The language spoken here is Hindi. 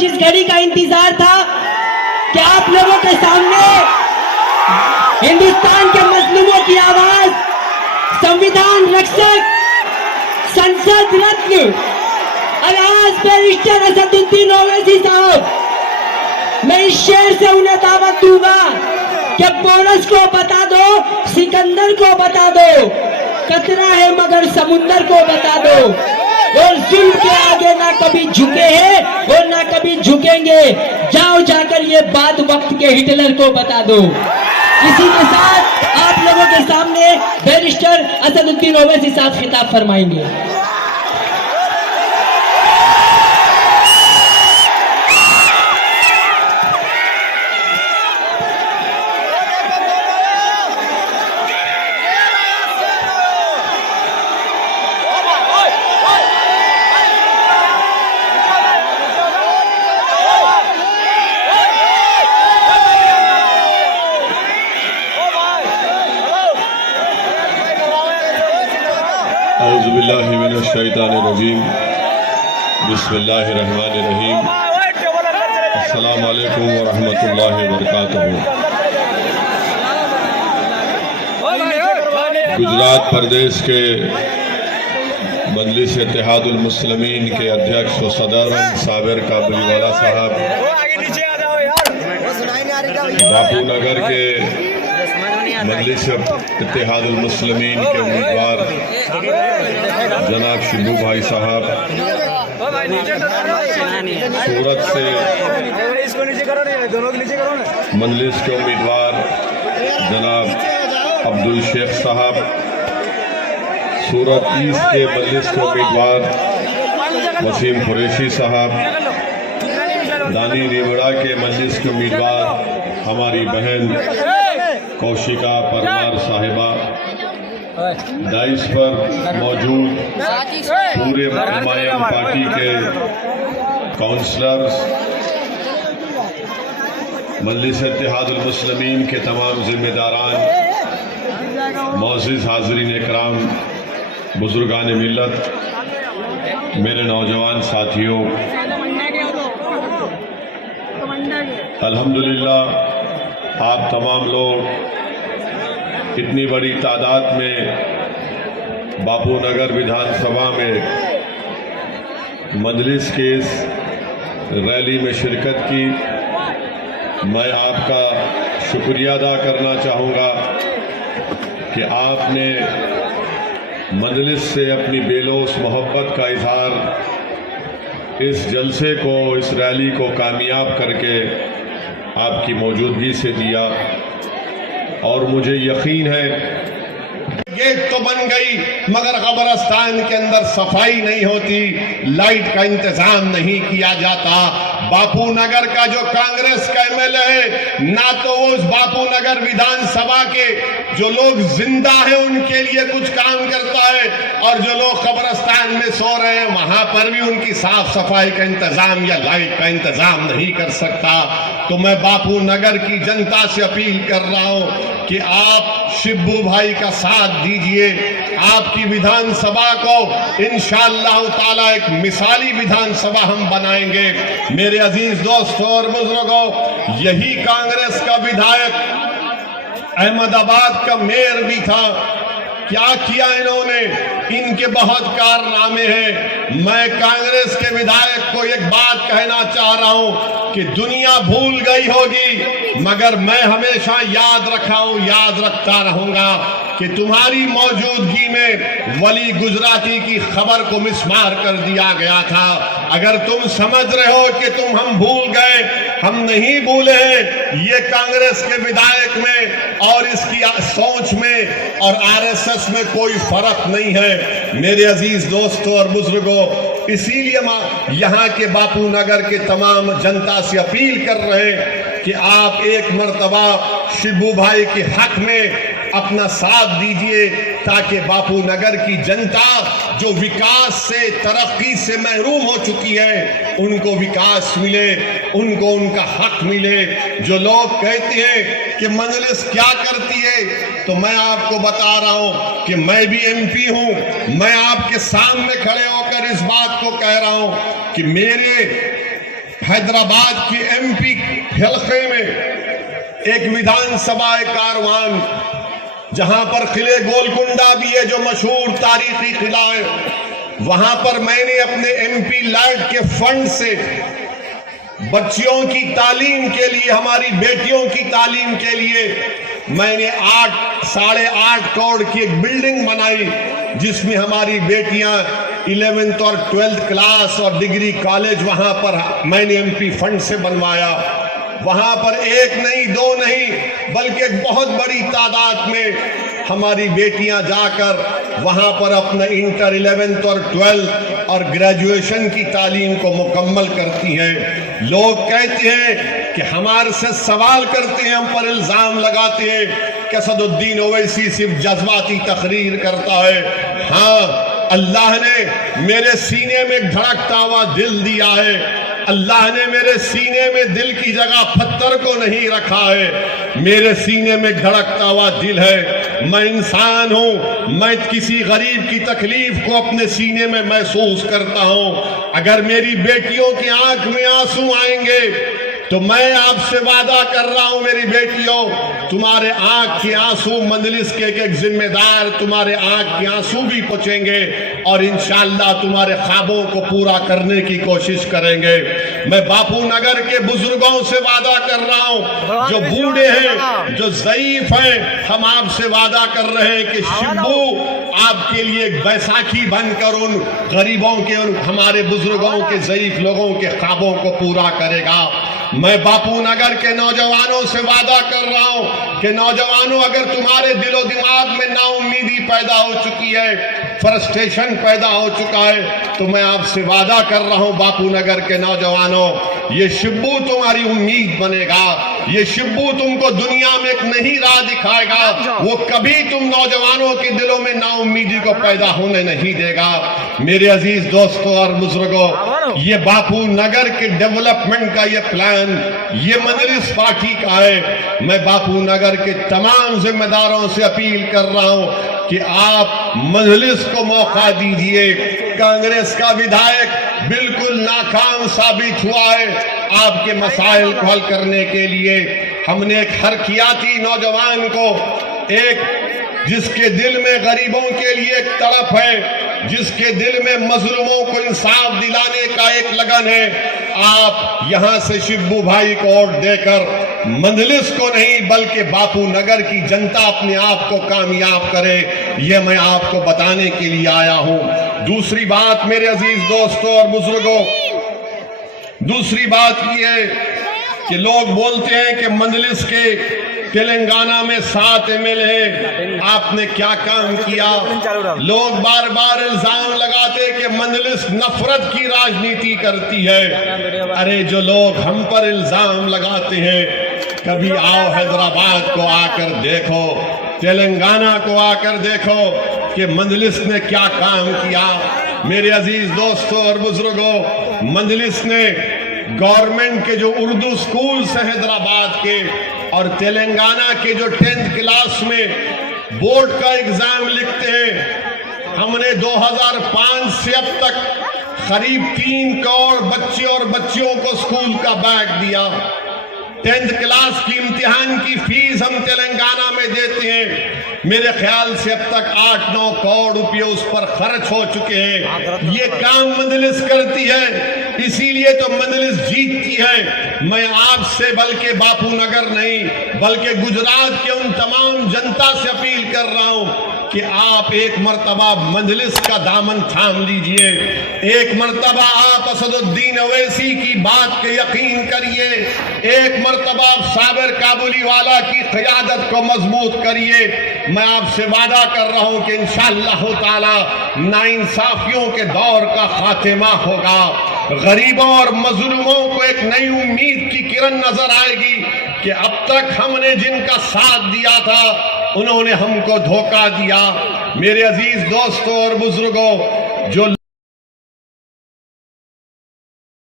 जिस घड़ी का इंतजार था कि आप लोगों के सामने हिंदुस्तान के मजलूमों की आवाज, संविधान रक्षक, संसद रत्न अल्हाज बैरिस्टर असदुद्दीन ओवैसी साहब, मैं इस शेर से उन्हें दावत दूंगा कि बोनस को बता दो, सिकंदर को बता दो, कतरा है मगर समुंदर को बता दो, और जुल्म के आगे ना कभी झुके हैं और ना कभी झुकेंगे, जाओ जाकर ये बात वक्त के हिटलर को बता दो। इसी के साथ आप लोगों के सामने बैरिस्टर असदुद्दीन ओवैसी साहब खिताब फरमाएंगे। औज़ुबिल्लाहि मिनश्शैतानिर्रजीम, बिस्मिल्लाहिर्रहमानिर्रहीम, अस्सलामु अलैकुम व रहमतुल्लाहि व बरकातुहू। गुजरात प्रदेश के मजलिस इत्तेहादुल मुस्लिमीन के अध्यक्ष व सदर साबिर काबुलीवाला साहब, बापू नगर के मजलिस इत्तेहादुल मुस्लिमीन के उम्मीदवार जनाब शिबू भाई साहब, सूरत से मजलिस के उम्मीदवार जनाब अब्दुल शेख साहब, सूरत ईस्ट के मजलिस के उम्मीदवार वसीम कुरैशी साहब, दानी रेवड़ा के मजलिस के उम्मीदवार हमारी बहन कौशिका परमार साहिबा, डाइस पर मौजूद पूरे नुमायां पार्टी के काउंसलर्स, मजलिस इत्तेहादुल मुस्लिमीन के तमाम जिम्मेदारान, मौजूद हाज़रीन इकराम, बुजुर्गान मिल्लत, मेरे नौजवान साथियों, अल्हम्दुलिल्लाह आप तमाम लोग इतनी बड़ी तादाद में बापू नगर विधानसभा में मजलिस के इस रैली में शिरकत की। मैं आपका शुक्रिया अदा करना चाहूँगा कि आपने मजलिस से अपनी बेलोस मोहब्बत का इजहार इस जलसे को, इस रैली को कामयाब करके आपकी मौजूदगी से दिया, और मुझे यकीन है गेट तो बन गई मगर कब्रिस्तान के अंदर सफाई नहीं होती, लाइट का इंतजाम नहीं किया जाता। बापू नगर का जो कांग्रेस का एमएलए है, ना तो वो उस बापू नगर विधानसभा के जो लोग जिंदा हैं उनके लिए कुछ काम करता है, और जो लोग कब्रिस्तान में सो रहे हैं वहां पर भी उनकी साफ सफाई का इंतजाम या लाइट का इंतजाम नहीं कर सकता। तो मैं बापू नगर की जनता से अपील कर रहा हूं कि आप शिब्बू भाई का साथ दीजिए, आपकी विधानसभा को इंशाअल्लाह ताला एक मिसाली विधानसभा हम बनाएंगे। मेरे अजीज दोस्तों और बुजुर्गों, यही कांग्रेस का विधायक अहमदाबाद का मेयर भी था। क्या किया इन्होंने, इनके बहुत कारनामे हैं। मैं कांग्रेस के विधायक को एक बात कहना चाह रहा हूं कि दुनिया भूल गई होगी मगर मैं हमेशा याद रखता रहूंगा कि तुम्हारी मौजूदगी में वली गुजराती की खबर को मिसमार कर दिया गया था। अगर तुम समझ रहे हो कि हम भूल गए, हम नहीं भूले हैं। ये कांग्रेस के विधायक में और इसकी सोच में और आरएसएस में कोई फर्क नहीं है। मेरे अजीज दोस्तों और बुजुर्गों, इसीलिए यहाँ के बापू नगर के तमाम जनता से अपील कर रहे हैं कि आप एक मर्तबा शिबू भाई के हक में अपना साथ दीजिए, ताकि बापू नगर की जनता जो विकास से, तरक्की से महरूम हो चुकी है, उनको विकास मिले, उनको उनका हक मिले। जो लोग कहते हैं कि मजलिस क्या करती है, तो मैं आपको बता रहा हूं कि मैं भी एमपी हूं। मैं आपके सामने खड़े होकर इस बात को कह रहा हूं कि मेरे हैदराबाद की एमपी हलके में एक विधानसभा कारवान, जहां पर किले गोलकुंडा भी है जो मशहूर तारीखी किला है, वहां पर मैंने अपने एमपी लैंड के फंड से बच्चियों की तालीम के लिए, हमारी बेटियों की तालीम के लिए मैंने 8.5 करोड़ की एक बिल्डिंग बनाई, जिसमें हमारी बेटियां 11th और 12th क्लास और डिग्री कॉलेज वहां पर मैंने एमपी फंड से बनवाया। वहां पर एक नहीं, दो नहीं, बल्कि एक बहुत बड़ी तादाद में हमारी बेटियां जाकर वहां पर अपना इंटर 11th और 12th और ग्रेजुएशन की तालीम को मुकम्मल करती हैं। लोग कहते हैं कि हमारे से सवाल करते हैं, हम पर इल्ज़ाम लगाते हैं कि असदुद्दीन ओवैसी सिर्फ जज्बाती तकरीर करता है। हाँ, अल्लाह ने मेरे सीने में धड़कता हुआ दिल दिया है। अल्लाह ने मेरे सीने में दिल की जगह पत्थर को नहीं रखा है, मेरे सीने में धड़कता हुआ दिल है। मैं इंसान हूं, मैं किसी गरीब की तकलीफ को अपने सीने में महसूस करता हूं। अगर मेरी बेटियों की आंख में आंसू आएंगे तो मैं आपसे वादा कर रहा हूं मेरी बेटियों, तुम्हारे आंख के आंसू मंजलिस के एक जिम्मेदार तुम्हारे आंख के आंसू भी पोंछेंगे और इंशाअल्लाह तुम्हारे ख्वाबों को पूरा करने की कोशिश करेंगे। मैं बापू नगर के बुजुर्गों से वादा कर रहा हूं, जो बूढ़े हैं, जो ज़ईफ हैं, हम आपसे वादा कर रहे हैं कि शिब्बू आपके लिए एक बैसाखी बनकर उन गरीबों के, उन हमारे बुजुर्गों के, ज़ईफ लोगों के ख्वाबों को पूरा करेगा। मैं बापू नगर के नौजवानों से वादा कर रहा हूं कि नौजवानों, अगर तुम्हारे दिलो दिमाग में नाउम्मीदी पैदा हो चुकी है, फ्रस्ट्रेशन पैदा हो चुका है, तो मैं आपसे वादा कर रहा हूं बापू नगर के नौजवानों, ये शिब्बू तुम्हारी उम्मीद बनेगा। ये शिब्बू तुमको दुनिया में एक नई राह दिखाएगा। वो कभी तुम नौजवानों के दिलों में नाउम्मीदी को पैदा होने नहीं देगा। मेरे अजीज दोस्तों और बुजुर्गों, ये बापू नगर के डेवलपमेंट का ये प्लान, ये मजलिस पार्टी का है। मैं बापू नगर के तमाम जिम्मेदारों से अपील कर रहा हूं कि आप मजलिस को मौका दीजिए। कांग्रेस का विधायक बिल्कुल नाकाम साबित हुआ है आपके मसाइल को हल करने के लिए। हमने एक हरकियाती नौजवान को, एक जिसके दिल में गरीबों के लिए एक तड़प है, जिसके दिल में मजलूमों को इंसाफ दिलाने का एक लगन है, आप यहां से शिब्बू भाई को वोट देकर मंजलिस को नहीं बल्कि बापू नगर की जनता अपने आप को कामयाब करे, ये मैं आपको बताने के लिए आया हूं। दूसरी बात मेरे अजीज दोस्तों और बुजुर्गों, दूसरी बात यह है कि लोग बोलते हैं कि मंजलिस के तेलंगाना में 7 MLA, आपने क्या काम किया। लोग बार बार इल्जाम लगाते कि मंजलिस नफरत की राजनीति करती है। अरे जो लोग हम पर इल्जाम लगाते हैं, कभी आओ हैदराबाद को आकर देखो, तेलंगाना को आकर देखो कि मंजलिस ने क्या काम किया। मेरे अजीज दोस्तों और बुजुर्गों, मंजलिस ने गवर्नमेंट के जो उर्दू स्कूल्स हैं हैदराबाद के और तेलंगाना के जो 10th क्लास में बोर्ड का एग्जाम लिखते हैं, हमने 2005 से अब तक करीब 3 करोड़ बच्चे और बच्चियों को स्कूल का बैग दिया। 10th क्लास की इम्तिहान की फीस हम तेलंगाना में देते हैं। मेरे ख्याल से अब तक 8-9 करोड़ रुपए उस पर खर्च हो चुके हैं। ये काम मंजलिस करती है, इसीलिए तो मंजलिस जीतती है। मैं आपसे बल्कि बापू नगर नहीं बल्कि गुजरात के उन तमाम जनता से अपील कर रहा हूं कि आप एक मर्तबा मंजलिस का दामन थाम लीजिए। एक मर्तबा आप असदुद्दीन ओवैसी की बात के यकीन करिए। एक मर्तबा आप साबिर काबुली वाला की क़यादत को मजबूत करिए। मैं आपसे वादा कर रहा हूं कि इंशाअल्लाह ताला नाइंसाफियों के दौर का खात्मा होगा। गरीबों और मजलूमों को एक नई उम्मीद की किरण नजर आएगी कि अब तक हमने जिनका साथ दिया था उन्होंने हमको धोखा दिया। मेरे अजीज दोस्तों और बुजुर्गों, जो